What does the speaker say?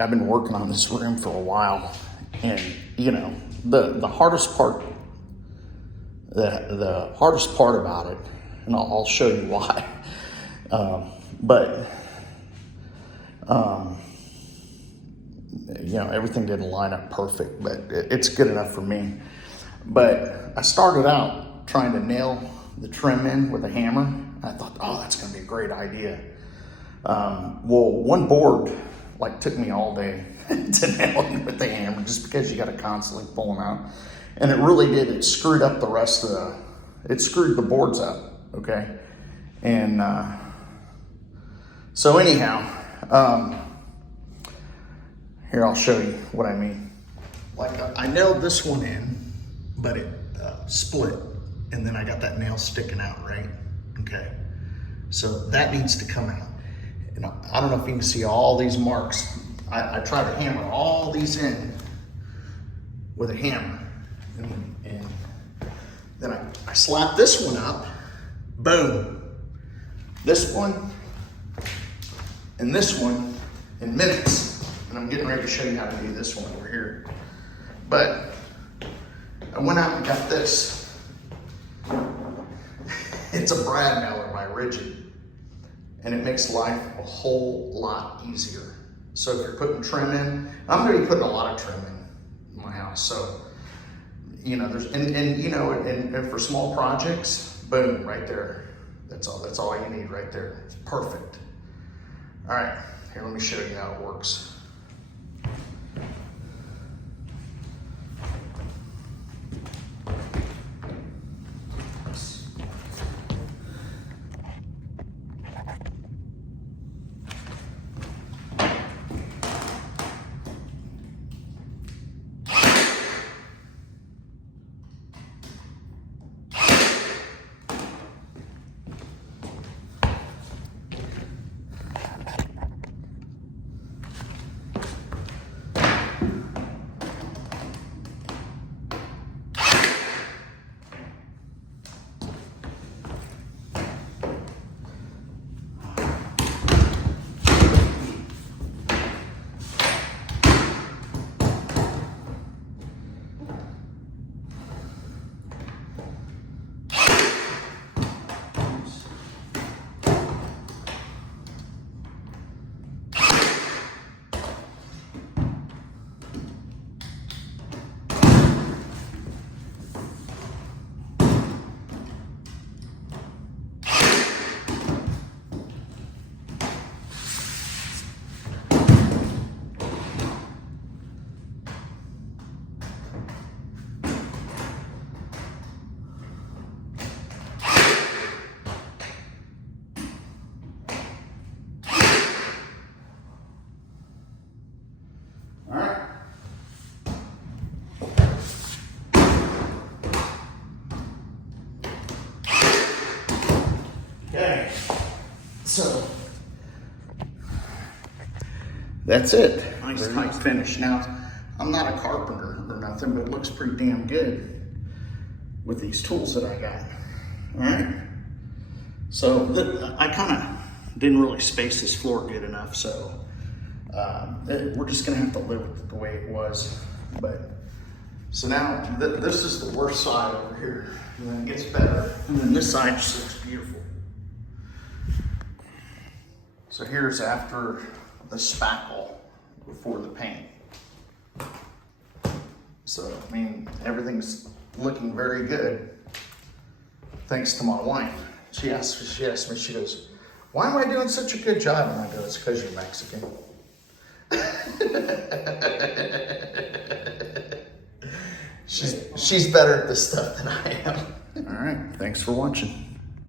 I've been working on this room for a while, and you know, the hardest part, the hardest part about it, and I'll show you why. You know, everything didn't line up perfect, but it's good enough for me. But I started out trying to nail the trim in with a hammer. I thought, oh, that's gonna be a great idea. Well, one board like took me all day to nail it with the hammer, just because you got to constantly pull them out. And it really did. It screwed up the rest of it screwed the boards up, okay? And so anyhow, here, I'll show you what I mean. Like I nailed this one in, but it split, and then I got that nail sticking out, right? Okay, so that needs to come out. And I don't know if you can see all these marks. I tried to hammer all these in with a hammer, and then I slapped this one up, boom. This one and this one in minutes. And I'm getting ready to show you how to do this one over here. But I went out and got this. It's a Brad Nailer by RIDGID. And it makes life a whole lot easier. So if you're putting trim in, I'm gonna be putting a lot of trim in my house. So, you know, and for small projects, boom, right there. That's all you need right there. It's perfect. All right, here, let me show you how it works. Okay, so that's it. Nice tight finish. Now, I'm not a carpenter or nothing, but it looks pretty damn good with these tools that I got. All right. So I kind of didn't really space this floor good enough, so we're just gonna have to live with it the way it was. But so now this is the worst side over here, and then it gets better, and then this side just looks beautiful. So here's after the spackle before the paint. So, I mean, everything's looking very good, thanks to my wife. She asked me, she goes, why am I doing such a good job? And I go, it's because you're Mexican. She's better at this stuff than I am. All right, thanks for watching.